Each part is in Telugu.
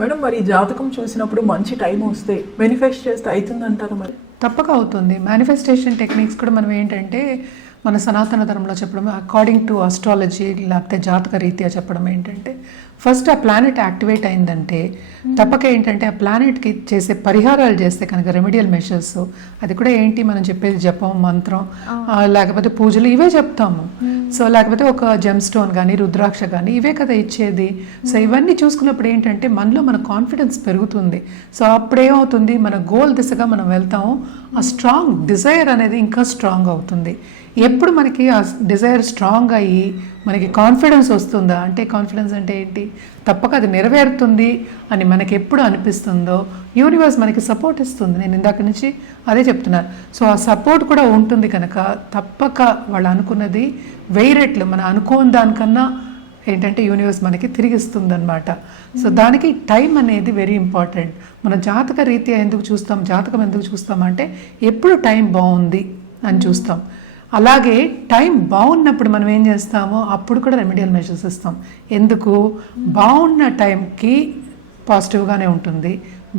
మేడం మరి ఈ జాతకం చూసినప్పుడు మంచి టైం వస్తే మేనిఫెస్ట్ చేస్తే అవుతుందంటారా మరి? తప్పక అవుతుంది. మేనిఫెస్టేషన్ టెక్నిక్స్ కూడా మనం ఏంటంటే మన సనాతన ధర్మంలో చెప్పడం అకార్డింగ్ టు ఆస్ట్రాలజీ లేకపోతే జాతక రీత్యా చెప్పడం ఏంటంటే ఫస్ట్ ఆ ప్లానెట్ యాక్టివేట్ అయిందంటే తప్పక ఏంటంటే ఆ ప్లానెట్కి చేసే పరిహారాలు చేస్తే కనుక రెమెడియల్ మెషర్స్, అది కూడా ఏంటి మనం చెప్పేది జపం మంత్రం లేకపోతే పూజలు ఇవే చెప్తాము. సో లేకపోతే ఒక జెమ్ స్టోన్ కానీ రుద్రాక్ష కానీ ఇవే కదా ఇచ్చేది. సో ఇవన్నీ చూసుకున్నప్పుడు ఏంటంటే మనలో మన కాన్ఫిడెన్స్ పెరుగుతుంది. సో అప్పుడేమవుతుంది, మన గోల్ దిశగా మనం వెళ్తాము. ఆ స్ట్రాంగ్ డిజైర్ అనేది ఇంకా స్ట్రాంగ్ అవుతుంది. ఎప్పుడు మనకి ఆ డిజైర్ స్ట్రాంగ్ అయ్యి మనకి కాన్ఫిడెన్స్ వస్తుందా అంటే, కాన్ఫిడెన్స్ అంటే ఏంటి, తప్పక అది నెరవేరుతుంది అని మనకి ఎప్పుడు అనిపిస్తుందో యూనివర్స్ మనకి సపోర్ట్ ఇస్తుంది. నేను ఇందాక నుంచి అదే చెప్తున్నాను. సో ఆ సపోర్ట్ కూడా ఉంటుంది కనుక తప్పక వాళ్ళు అనుకున్నది 1000 రెట్లు మనం అనుకోని దానికన్నా ఏంటంటే యూనివర్స్ మనకి తిరిగిస్తుంది అనమాట. సో దానికి టైం అనేది వెరీ ఇంపార్టెంట్. మనం జాతక రీత్యా ఎందుకు చూస్తాం, జాతకం ఎందుకు చూస్తామంటే ఎప్పుడు టైం బాగుంది అని చూస్తాం. అలాగే టైం బాగున్నప్పుడు మనం ఏం చేస్తామో అప్పుడు కూడా రెమెడియల్ మెజర్స్ ఇస్తాం. ఎందుకు, బాగున్న టైంకి పాజిటివ్గానే ఉంటుంది,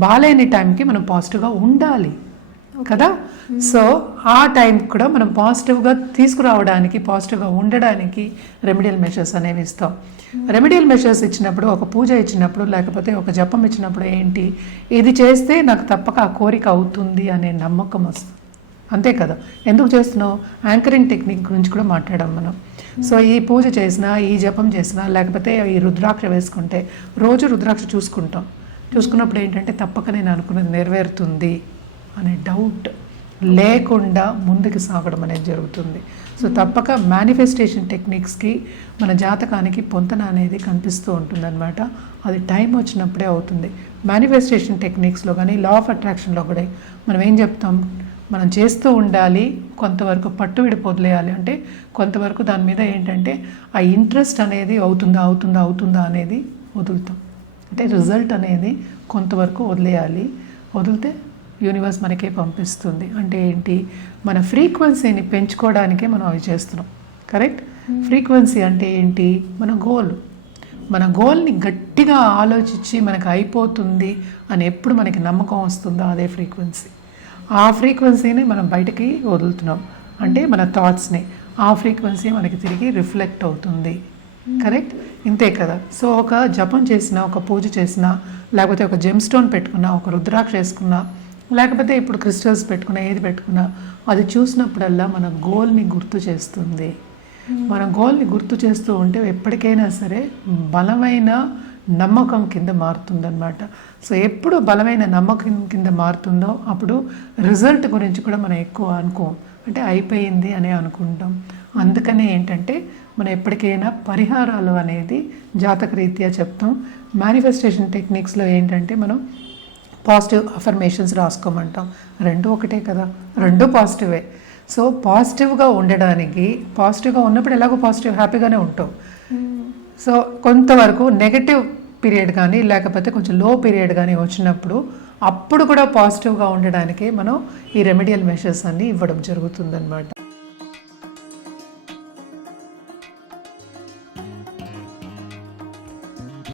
బాగాలేని టైంకి మనం పాజిటివ్గా ఉండాలి కదా. సో ఆ టైం కూడా మనం పాజిటివ్గా తీసుకురావడానికి, పాజిటివ్గా ఉండడానికి రెమెడియల్ మెషర్స్ అనేవి ఇస్తాం. రెమెడియల్ మెషర్స్ ఇచ్చినప్పుడు, ఒక పూజ ఇచ్చినప్పుడు లేకపోతే ఒక జపం ఇచ్చినప్పుడు ఏంటి, ఇది చేస్తే నాకు తప్పక ఆ కోరిక అవుతుంది అనే నమ్మకం వస్తుంది. అంతే కదా. ఎందుకు చేస్తున్నావు, యాంకరింగ్ టెక్నిక్ గురించి కూడా మాట్లాడాం మనం. సో ఈ పూజ చేసినా, ఈ జపం చేసినా లేకపోతే ఈ రుద్రాక్ష వేసుకుంటే రోజు రుద్రాక్ష చూసుకున్నప్పుడు ఏంటంటే తప్పక నేను అనుకున్నది నెరవేరుతుంది అనే డౌట్ లేకుండా ముందుకు సాగడం అనేది జరుగుతుంది. సో తప్పక మేనిఫెస్టేషన్ టెక్నిక్స్కి మన జాతకానికి పొంతన అనేది కనిపిస్తూ ఉంటుందన్నమాట. అది టైం వచ్చినప్పుడే అవుతుంది. మేనిఫెస్టేషన్ టెక్నిక్స్లో కానీ లా ఆఫ్ అట్రాక్షన్లో కూడా మనం ఏం చెప్తాం, మనం చేస్తూ ఉండాలి, కొంతవరకు పట్టు విడిపోలేయాలి. అంటే కొంతవరకు దాని మీద ఏంటంటే ఆ ఇంట్రెస్ట్ అనేది అవుతుందా అనేది వదులుతాం. అంటే రిజల్ట్ అనేది కొంతవరకు వదిలేయాలి. వదిలితే యూనివర్స్ మనకే పంపిస్తుంది. అంటే ఏంటి, మన ఫ్రీక్వెన్సీని పెంచుకోవడానికే మనం అవి చేస్తున్నాం. కరెక్ట్. ఫ్రీక్వెన్సీ అంటే ఏంటి, మన గోల్ని గట్టిగా ఆలోచించి మనకు అయిపోతుంది అని ఎప్పుడు మనకి నమ్మకం వస్తుందో అదే ఫ్రీక్వెన్సీ. ఆ ఫ్రీక్వెన్సీని మనం బయటకి వదులుతున్నాం. అంటే మన థాట్స్ని, ఆ ఫ్రీక్వెన్సీ మనకి తిరిగి రిఫ్లెక్ట్ అవుతుంది. కరెక్ట్. ఇంతే కదా. సో ఒక జపం చేసినా, ఒక పూజ చేసినా, లేకపోతే ఒక జెమ్ స్టోన్ పెట్టుకున్నా, ఒక రుద్రాక్ష వేసుకున్నా, లేకపోతే ఇప్పుడు క్రిస్టల్స్ పెట్టుకున్నా, ఏది పెట్టుకున్నా అది చూసినప్పుడల్లా మన గోల్ని గుర్తు చేస్తుంది. మన గోల్ని గుర్తు చేస్తూ ఉంటే ఎప్పటికైనా సరే బలమైన నమ్మకం కింద మారుతుందన్నమాట. సో ఎప్పుడు బలమైన నమ్మకం కింద మారుతుందో అప్పుడు రిజల్ట్ గురించి కూడా మనం ఎక్కువ అనుకోం. అంటే అయిపోయింది అనే అనుకుంటాం. అందుకనే ఏంటంటే మనం ఎప్పటికైనా పరిహారాలు అనేది జాతక రీత్యా చెప్తాం. మేనిఫెస్టేషన్ టెక్నిక్స్లో ఏంటంటే మనం పాజిటివ్ అఫర్మేషన్స్ రాసుకోమంటాం. రెండు ఒకటే కదా, రెండు పాజిటివే. సో పాజిటివ్గా ఉండడానికి, పాజిటివ్గా ఉన్నప్పుడు ఎలాగో పాజిటివ్ హ్యాపీగానే ఉంటాం. సో కొంతవరకు నెగటివ్ పీరియడ్ కానీ లేకపోతే కొంచెం లో పీరియడ్ కానీ వచ్చినప్పుడు అప్పుడు కూడా పాజిటివ్గా ఉండడానికి మనం ఈ రెమెడియల్ మెషర్స్ అన్నీ ఇవ్వడం జరుగుతుందన్నమాట.